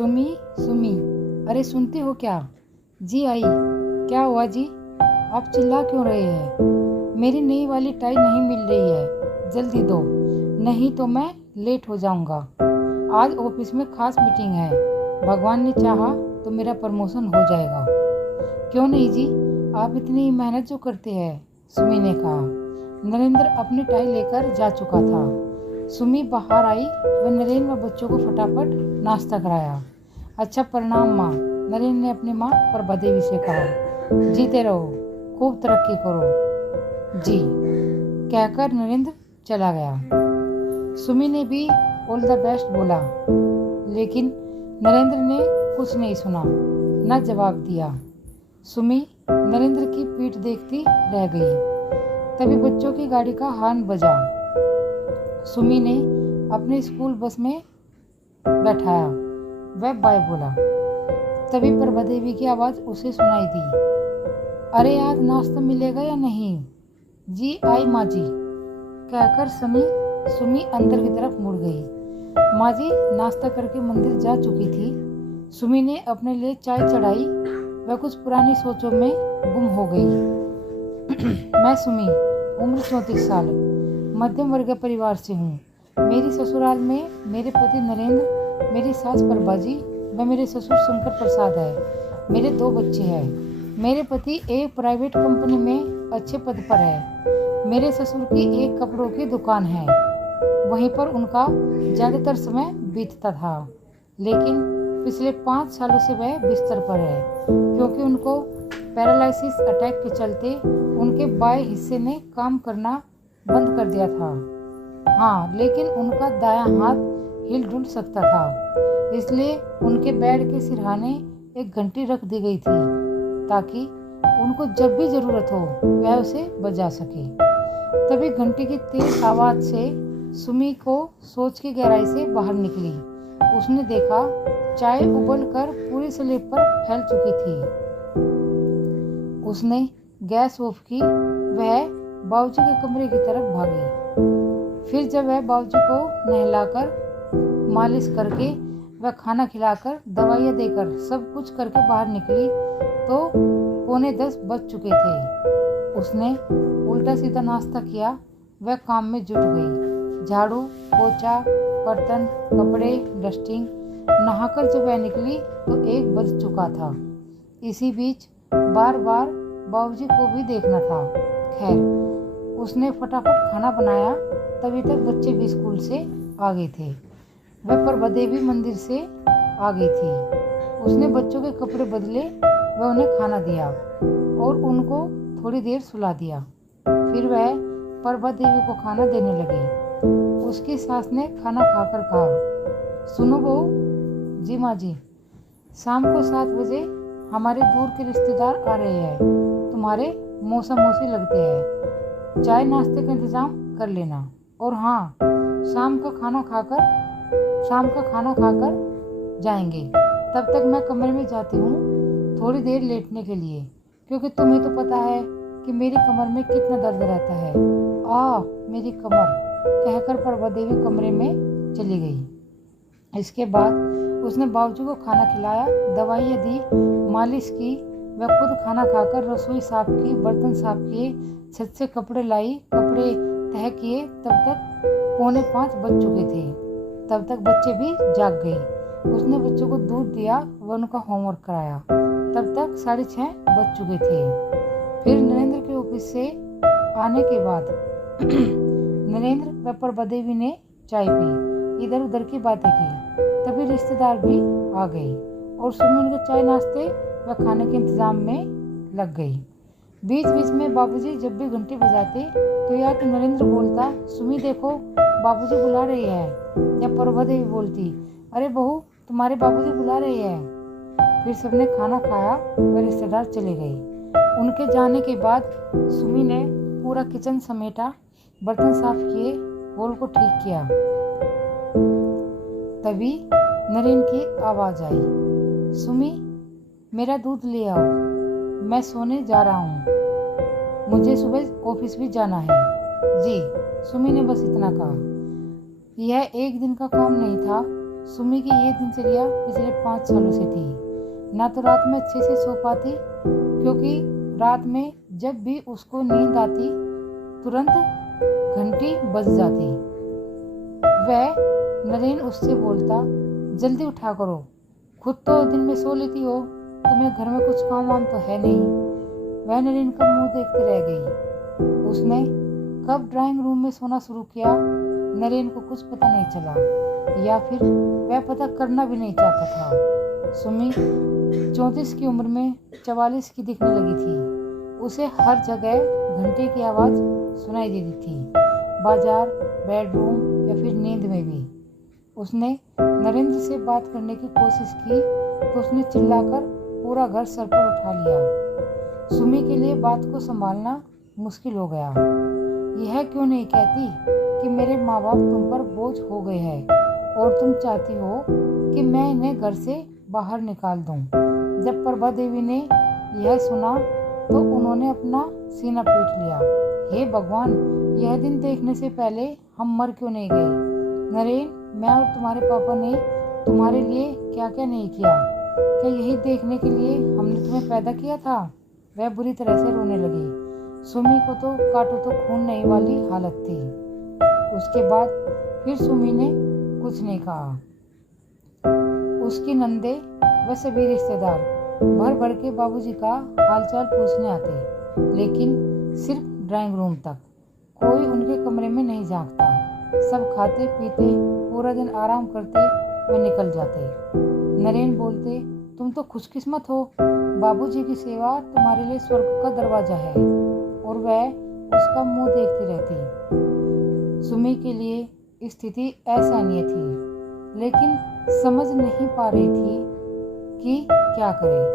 सुमी सुमी, अरे सुनते हो क्या? जी आई। क्या हुआ जी? आप चिल्ला क्यों रहे हैं? मेरी नई वाली टाई नहीं मिल रही है, जल्दी दो, नहीं तो मैं लेट हो जाऊंगा। आज ऑफिस में खास मीटिंग है, भगवान ने चाहा तो मेरा प्रमोशन हो जाएगा। क्यों नहीं जी, आप इतनी मेहनत जो करते हैं, सुमी ने कहा। नरेंद्र अपनी टाई लेकर जा चुका था। सुमी बाहर आई व नरेंद्र व बच्चों को फटाफट नाश्ता कराया। अच्छा प्रणाम माँ, नरेंद्र ने अपनी माँ प्रभा देवी से कहा। जीते रहो, खूब तरक्की करो जी, कहकर नरेंद्र चला गया। सुमी ने भी ऑल द बेस्ट बोला, लेकिन नरेंद्र ने कुछ नहीं सुना, न जवाब दिया। सुमी नरेंद्र की पीठ देखती रह गई। तभी बच्चों की गाड़ी का हॉर्न बजा। सुमी ने अपने स्कूल बस में बैठाया, वह बाय बोला। तभी प्रभा देवी की आवाज़ उसे सुनाई दी। अरे आज नाश्ता मिलेगा या नहीं? जी आई माँ जी, कहकर सुमी अंदर की तरफ मुड़ गई। माँ जी नाश्ता करके मंदिर जा चुकी थी। सुमी ने अपने लिए चाय चढ़ाई, वह कुछ पुरानी सोचों में गुम हो गई। मैं सुमी, उम्र 34 साल, मध्यम वर्ग परिवार से हूँ। मेरी ससुराल में मेरे पति नरेंद्र, मेरी सास प्रभा जी व मेरे ससुर शंकर प्रसाद है। मेरे 2 बच्चे हैं। मेरे पति एक प्राइवेट कंपनी में अच्छे पद पर है। मेरे ससुर की एक कपड़ों की दुकान है, वहीं पर उनका ज़्यादातर समय बीतता था। लेकिन पिछले 5 सालों से वह बिस्तर पर है, क्योंकि उनको पैरालिसिस अटैक के चलते उनके बाएं हिस्से ने काम करना बंद कर दिया था। हाँ, लेकिन उनका दायां हाथ हिल-डुल सकता था, इसलिए उनके बेड के सिरहाने एक घंटी रख दी गई थी, ताकि उनको जब भी ज़रूरत हो वह उसे बजा सके। तभी घंटी की तेज आवाज़ से सुमी को सोच की गहराई से बाहर निकली। उसने देखा चाय उबल कर पूरी स्लेब पर फैल चुकी थी। उसने गैस ऑफ की, वह बाबूजी के कमरे की तरफ भागी। फिर जब वह बाबूजी को नहलाकर, मालिश करके व खाना खिलाकर, दवाइयाँ देकर सब कुछ करके बाहर निकली तो 9:45 बज चुके थे। उसने उल्टा सीधा नाश्ता किया, वह काम में जुट गई। झाड़ू, पोछा, बर्तन, कपड़े, डस्टिंग। नहाकर जब वह निकली तो 1 बज चुका था। इसी बीच बार बार बाबूजी को भी देखना था। खैर, उसने फटाफट खाना बनाया। तभी तक बच्चे भी स्कूल से आ गए थे। वह प्रभा देवी मंदिर से आ गई थी। उसने बच्चों के कपड़े बदले व उन्हें खाना दिया और उनको थोड़ी देर सुला दिया। फिर वह प्रभा देवी को खाना देने लगी। उसकी सास ने खाना खाकर कहा, सुनो बहू। जी माँ जी। शाम को 7 बजे हमारे दूर के रिश्तेदार आ रहे हैं। तुम्हारे मौसा मौसी लगते हैं। चाय नाश्ते का इंतज़ाम कर लेना। और हाँ, शाम का खाना खाकर जाएंगे। तब तक मैं कमरे में जाती हूँ थोड़ी देर लेटने के लिए, क्योंकि तुम्हें तो पता है कि मेरी कमर में कितना दर्द रहता है। मेरी कमर, कहकर प्रभा देवी कमरे में चली गई। इसके बाद उसने बाबूजी को खाना खिलाया, दवाइयाँ दी, मालिश की। वह खुद खाना खाकर रसोई साफ की, बर्तन साफ किए, छत से कपड़े लाई, कपड़े तह किए। तब तक 4:45 बज चुके थे। तब तक बच्चे भी जाग गए। उसने बच्चों को दूध दिया व उनका होमवर्क कराया। तब तक 6:30 बज चुके थे। फिर नरेंद्र के ऑफिस से आने के बाद नरेंद्र व प्रभा देवी ने चाय पी, इधर उधर की बातें की। तभी रिश्तेदार भी आ गए और सुमी उनके चाय नाश्ते व खाने के इंतजाम में लग गई। बीच बीच में बाबूजी जब भी घंटी बजाते तो या तो नरेंद्र बोलता, सुमी देखो बाबूजी बुला रहे हैं, या प्रभा देवी बोलती, अरे बहू तुम्हारे बाबूजी बुला रहे हैं। फिर सबने खाना खाया व रिश्तेदार चले गए। उनके जाने के बाद सुमी ने पूरा किचन समेटा, बर्तन साफ किए, हॉल को ठीक किया। तभी नरेंद्र की आवाज़ आई, सुमी मेरा दूध ले आओ, मैं सोने जा रहा हूँ, मुझे सुबह ऑफिस भी जाना है। जी, सुमी ने बस इतना कहा। यह एक दिन का काम नहीं था, सुमी की ये दिनचर्या पिछले 5 सालों से थी। ना तो रात में अच्छे से सो पाती, क्योंकि रात में जब भी उसको नींद आती तुरंत घंटी बज जाती। वह नरेन उससे बोलता, जल्दी उठा करो, खुद तो दिन में सो लेती हो, तुम्हें घर में कुछ काम वाम तो है नहीं। वह नरेन का मुंह देखते रह गई। उसने कब ड्राइंग रूम में सोना शुरू किया नरेन को कुछ पता नहीं चला, या फिर वह पता करना भी नहीं चाहता था। सुमी 34 की उम्र में 44 की दिखने लगी थी। उसे हर जगह घंटे की आवाज़ सुनाई देती थी, बाजार, बेडरूम या फिर नींद में भी। उसने नरेंद्र से बात करने की कोशिश की तो उसने चिल्लाकर पूरा घर सर पर उठा लिया। सुमी के लिए बात को संभालना मुश्किल हो गया। यह क्यों नहीं कहती कि मेरे माँ बाप तुम पर बोझ हो गए हैं और तुम चाहती हो कि मैं इन्हें घर से बाहर निकाल दूं। जब प्रभा देवी ने यह सुना तो उन्होंने अपना सीना पीट लिया। हे भगवान, यह दिन देखने से पहले हम मर क्यों नहीं गए। नरेन, मैं और तुम्हारे पापा ने तुम्हारे लिए क्या क्या नहीं किया। क्या यही देखने के लिए हमने तुम्हें पैदा किया था। वह बुरी तरह से रोने लगी। सुमी को तो काटो तो खून नहीं वाली हालत थी। उसके बाद फिर सुमी ने कुछ नहीं कहा। उसकी नंदे व सभी रिश्तेदार भर भर के बाबूजी का हालचाल पूछने आते, लेकिन सिर्फ ड्राइंग रूम तक। कोई उनके कमरे में नहीं झांकता। सब खाते पीते पूरा दिन आराम करते व निकल जाते। नरेन बोलते, तुम तो खुशकिस्मत हो, बाबूजी की सेवा तुम्हारे लिए स्वर्ग का दरवाजा है। और वह उसका मुंह देखती रहती। सुमी के लिए स्थिति असहनीय थी, लेकिन समझ नहीं पा रही थी कि क्या करे।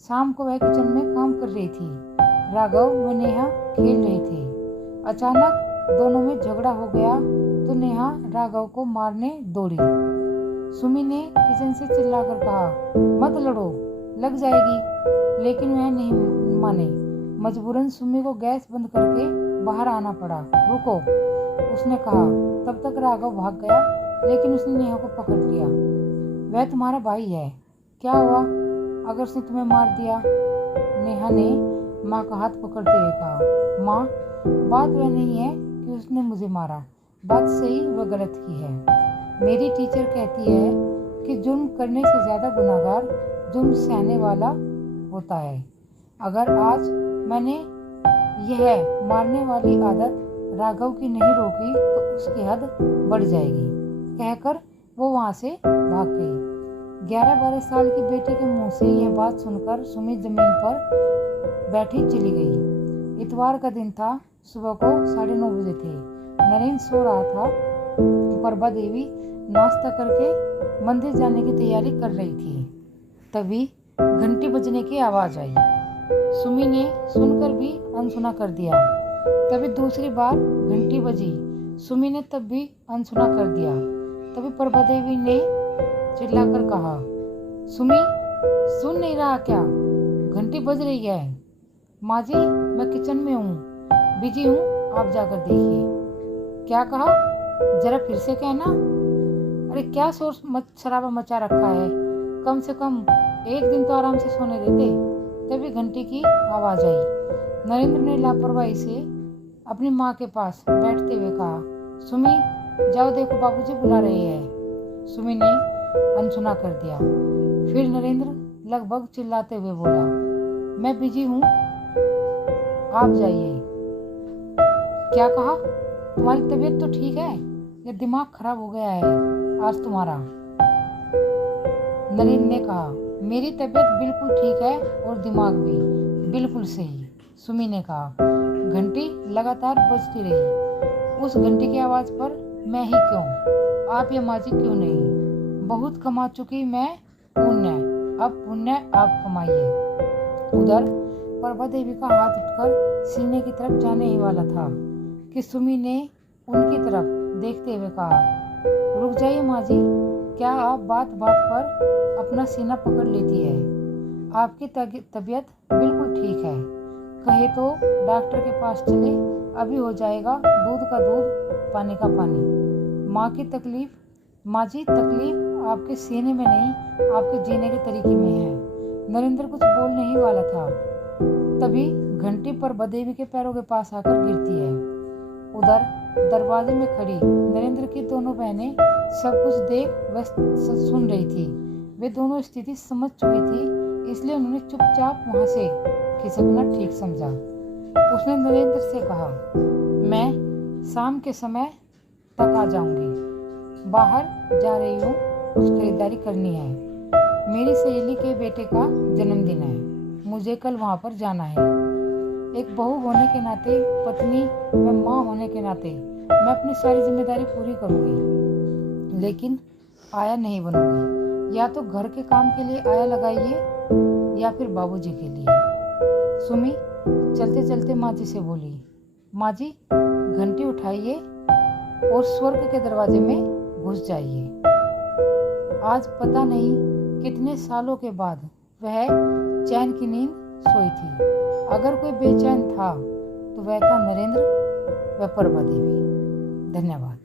शाम को वह किचन में काम कर रही थी। राघव व नेहा खेल रहे थे। अचानक दोनों में झगड़ा हो गया तो नेहा राघव को मारने दौड़ी। सुमी ने किचन से चिल्लाकर कहा, मत लड़ो, लग जाएगी। लेकिन वह नहीं माने। मजबूरन सुमी को गैस बंद करके बाहर आना पड़ा। रुको, उसने कहा। तब तक राघव भाग गया, लेकिन उसने नेहा को पकड़ लिया। वह तुम्हारा भाई है, क्या हुआ अगर उसने तुम्हें मार दिया। नेहा ने माँ का हाथ पकड़ते हुए कहा, माँ, बात वह नहीं है कि उसने मुझे मारा, बात सही व गलत की है। मेरी टीचर कहती है कि जुर्म करने से ज़्यादा गुनाहगार जुर्म सहने वाला होता है। अगर आज मैंने यह मारने वाली आदत राघव की नहीं रोकी तो उसकी हद बढ़ जाएगी, कहकर वो वहाँ से भाग गई। 11-12 साल की बेटी के मुंह से यह बात सुनकर सुमी जमीन पर बैठी चली गई। इतवार का दिन था। सुबह को 9:30 बजे थे। नरेन सो रहा था। प्रभा देवी नाश्ता करके मंदिर जाने की तैयारी कर रही थी। तभी घंटी बजने की आवाज़ आई। सुमी ने सुनकर भी अनसुना कर दिया। तभी दूसरी बार घंटी बजी। सुमी ने तब भी अनसुना कर दिया। तभी प्रभा देवी ने चिल्लाकर कहा, सुमी, सुन नहीं रहा क्या, घंटी बज रही है। माँ जी, मैं किचन में हूँ, बिजी हूँ, आप जाकर देखिए। क्या कहा, जरा फिर से कहना। अरे क्या शोर शराबा मचा रखा है, कम से कम एक दिन तो आराम से सोने देते। तभी घंटी की आवाज़ आई। नरेंद्र ने लापरवाही से अपनी माँ के पास बैठते हुए कहा, सुमी, जाओ देखो, बाबूजी बुला रहे हैं। सुमी ने अनसुना कर दिया। फिर नरेंद्र लगभग चिल्लाते हुए बोला, मैं बिजी हूँ, आप जाइए। क्या कहा, तुम्हारी तबीयत तो ठीक है या दिमाग खराब हो गया है आज तुम्हारा। नरेंद्र ने कहा, मेरी तबीयत बिल्कुल ठीक है और दिमाग भी बिल्कुल सही। सुमी ने कहा। घंटी लगातार बजती रही। उस घंटी की आवाज़ पर मैं ही क्यों, आप या माँ जी क्यों नहीं। बहुत कमा चुकी मैं पुण्य, अब पुण्य आप कमाइए। उधर प्रभा देवी का हाथ उठकर सीने की तरफ जाने ही वाला था कि सुमी ने उनकी तरफ देखते हुए कहा, रुक जाइए माँ जी, क्या आप बात बात पर अपना सीना पकड़ लेती है। आपकी तबीयत बिल्कुल ठीक है, कहे तो डॉक्टर के पास चले, अभी हो जाएगा दूध का दूध पानी का पानी। माँ जी तकलीफ आपके सीने में नहीं, आपके जीने के तरीके में है। नरेंद्र कुछ बोल नहीं वाला था, तभी घंटी पर बदेवी के पैरों के पास आकर गिरती है। उधर दरवाजे में खड़ी नरेंद्र की दोनों बहनें सब कुछ देख व सुन रही थी। वे दोनों स्थिति समझ चुकी थी, इसलिए उन्होंने चुपचाप वहां से खिसकना ठीक समझा। उसने नरेंद्र से कहा, मैं शाम के समय तक आ जाऊंगी, बाहर जा रही हूँ, कुछ खरीदारी करनी है। मेरी सहेली के बेटे का जन्मदिन है, मुझे कल वहाँ पर जाना है। एक बहू होने के नाते, पत्नी व माँ होने के नाते मैं अपनी सारी जिम्मेदारी पूरी करूँगी, लेकिन आया नहीं बनूंगी। या तो घर के काम के लिए आया लगाइए या फिर बाबूजी के लिए। सुमी चलते चलते माँ जी से बोली, माँ जी घंटी उठाइए और स्वर्ग के दरवाजे में घुस जाइए। आज पता नहीं कितने सालों के बाद वह चैन की नींद सोई थी। अगर कोई बेचैन था तो वह था नरेंद्र व प्रभा देवी। धन्यवाद।